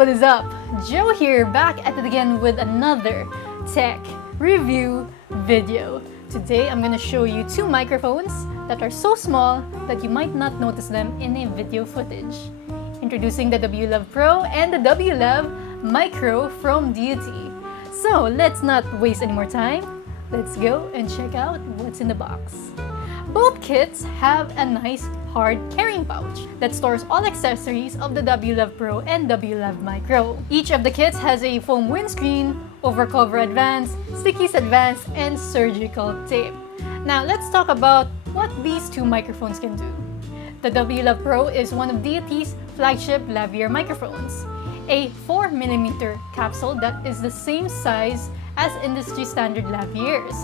what is up? Joe here, back at it again with another tech review video. Today I'm gonna show you two microphones that are so small that you might not notice them in a video footage. Introducing the W.Lav Pro and the W.Lav Micro from Deity. So let's not waste any more time. Let's go and check out what's in the box. Both kits have a nice hard carrying pouch that stores all accessories of the W.Lav Pro and W.Lav Micro. Each of the kits has a foam windscreen, overcover advance, stickies advance, and surgical tape. Now let's talk about what these two microphones can do. The W.Lav Pro is one of Deity's flagship lavalier microphones, a 4mm capsule that is the same size as industry standard lavaliers,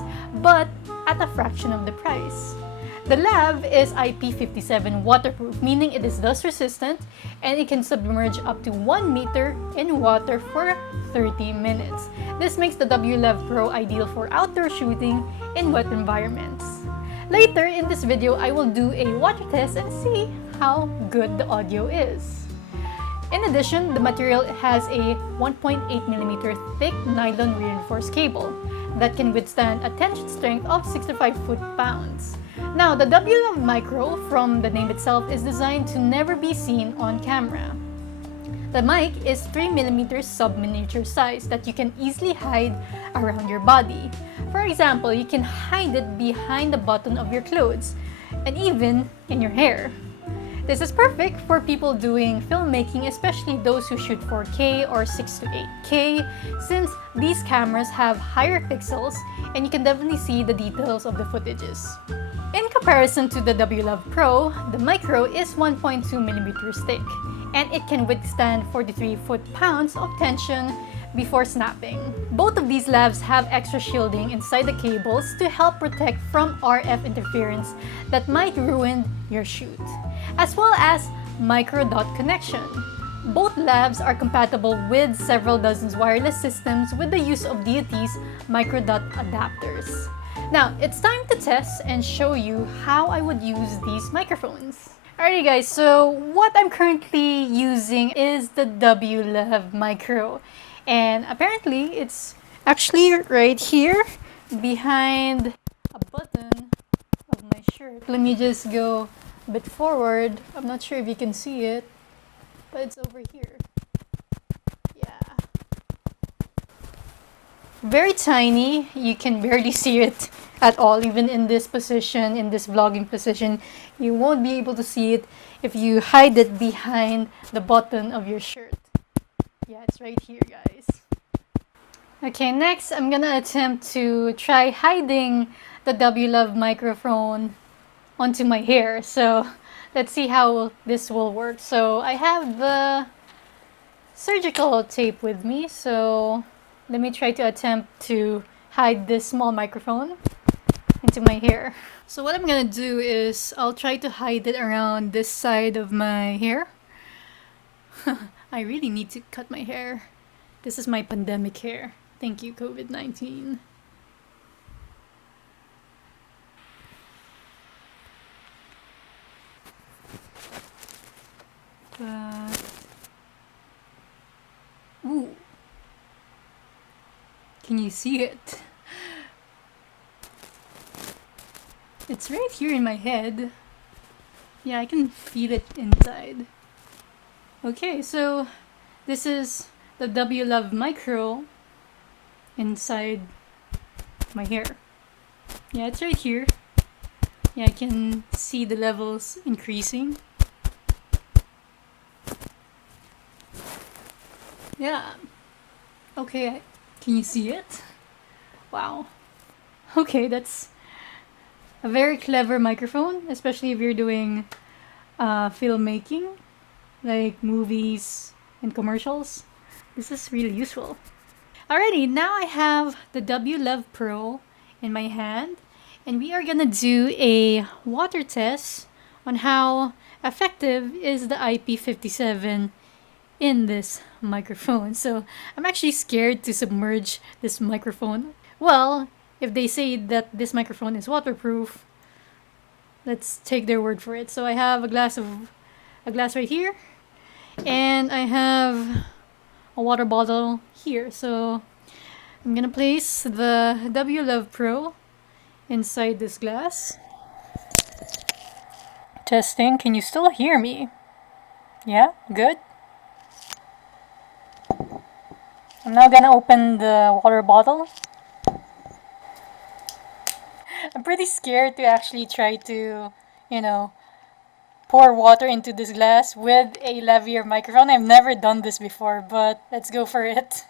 but at a fraction of the price. The Lav is IP57 waterproof, meaning it is dust resistant and it can submerge up to 1 meter in water for 30 minutes. This makes the W.Lav Pro ideal for outdoor shooting in wet environments. Later in this video, I will do a water test and see how good the audio is. In addition, the material has a 1.8mm thick nylon reinforced cable that can withstand a tension strength of 65 foot-pounds. Now, the W.Lav Micro, from the name itself, is designed to never be seen on camera. The mic is 3mm sub-miniature size that you can easily hide around your body. For example, you can hide it behind the button of your clothes and even in your hair. This is perfect for people doing filmmaking, especially those who shoot 4K or 6 to 8K, since these cameras have higher pixels and you can definitely see the details of the footages. In comparison to the W.Lav Pro, the Micro is 1.2mm thick, and it can withstand 43 foot-pounds of tension before snapping. Both of these lavs have extra shielding inside the cables to help protect from RF interference that might ruin your shoot, as well as micro dot connection. Both lavs are compatible with several dozens wireless systems with the use of Deity's micro dot adapters. Now, it's time to test and show you how I would use these microphones. Alrighty guys, so what I'm currently using is the W.Lav Micro. And apparently, it's actually right here behind a button of my shirt. Let me just go a bit forward. I'm not sure if you can see it, but it's over here. Very tiny, you can barely see it at all. Even in this position, in this vlogging position, you won't be able to see it if you hide it behind the button of your shirt. Yeah, it's right here, guys. Okay, next I'm gonna attempt to try hiding the W.Lav microphone onto my hair. So let's see how this will work. So I have the surgical tape with me, so let me try to attempt to hide this small microphone into my hair. So what I'm gonna do is I'll try to hide it around this side of my hair. I really need to cut my hair. This is my pandemic hair. Thank you, COVID-19. Ooh. Can you see it? It's right here in my head. Yeah, I can feel it inside. Okay, so this is the W.Lav Micro inside my hair. Yeah, it's right here. Yeah, I can see the levels increasing. Yeah. Okay, can you see it? Wow. Okay, that's a very clever microphone, especially if you're doing filmmaking, like movies and commercials. This is really useful. Alrighty, now I have the W.Lav Pro in my hand, and we are gonna do a water test on how effective is the IP57 in this microphone. So I'm actually scared to submerge this microphone. Well, if they say that this microphone is waterproof, let's take their word for it. So I have a glass right here, and I have a water bottle here. So I'm gonna place the W.Lav Pro inside this glass. Testing, can you still hear me? Yeah, good. I'm now gonna open the water bottle. I'm pretty scared to actually try to, you know, pour water into this glass with a lavalier microphone. I've never done this before, but let's go for it.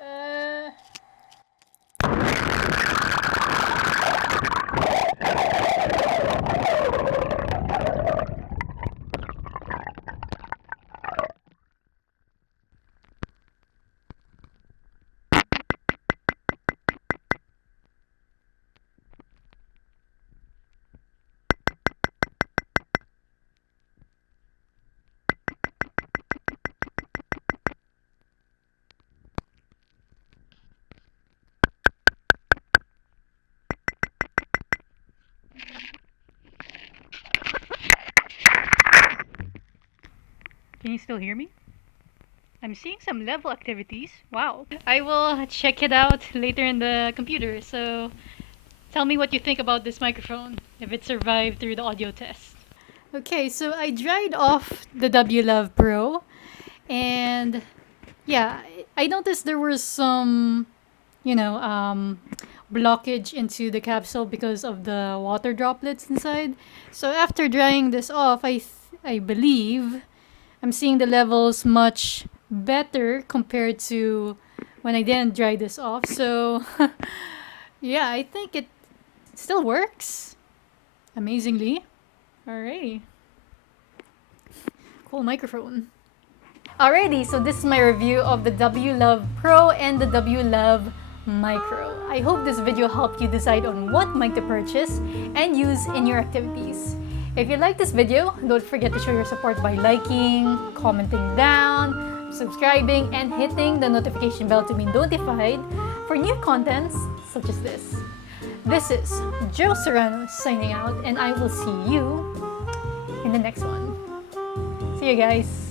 uh... Can you still hear me? I'm seeing some level activities. Wow. I will check it out later in the computer. So tell me what you think about this microphone, if it survived through the audio test. Okay, so I dried off the W.Lav Pro, and yeah, I noticed there was some, blockage into the capsule because of the water droplets inside. So after drying this off, I believe I'm seeing the levels much better compared to when I didn't dry this off. So yeah, I think it still works amazingly. Alrighty. Cool microphone. Alrighty, so this is my review of the W.Lav Pro and the W.Lav Micro. I hope this video helped you decide on what mic to purchase and use in your activities. If you like this video, don't forget to show your support by liking, commenting down, subscribing, and hitting the notification bell to be notified for new contents such as this. This is Serrano signing out, and I will see you in the next one. See you guys.